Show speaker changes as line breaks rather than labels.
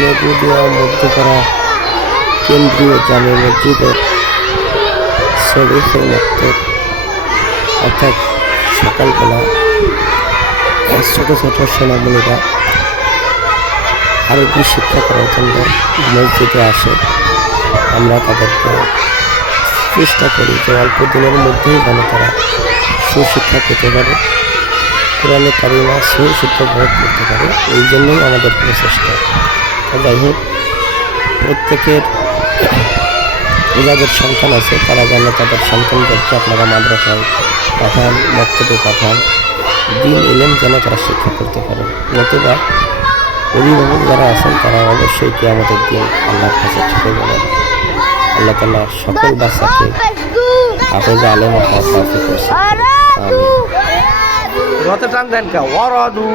নেগুদিয়া মধ্যপাড়া কেন্দ্রীয় জামে মসজিদের শরীফের মক্তব অর্থাৎ সকালবেলা ছোট ছোট সোনামণিরা আরবি শিক্ষা করার জন্য মসজিদে আসে। আমরা তাদেরকে চেষ্টা করি যে অল্প দিনের মধ্যেই যেন তারা সুশিক্ষা পেতে পারে, কোরআনে কারিমা সুশিক্ষা প্রয়োগ করতে পারে। এই জন্যই আমাদের প্রচেষ্টা। যাই হোক প্রত্যেকের যাদের সন্তান আছে তারা যেন তাদের সন্তানদেরকে আপনারা মাদ্রাসায় পাঠান মক্তব্যে পাঠান। দিন এলেন যেন তারা শিক্ষা করতে পারেন। নতুবা অভিভাবক যারা আছেন তারা অবশ্যই কি আমাদের দিন আল্লাহর কাছে ছুটে যাবেন। আল্লাহ তালা সকল বাচ্চাকে হাফেজ আলেম হওয়ার করছে আমি
রথে টান দেন কে
অরাধু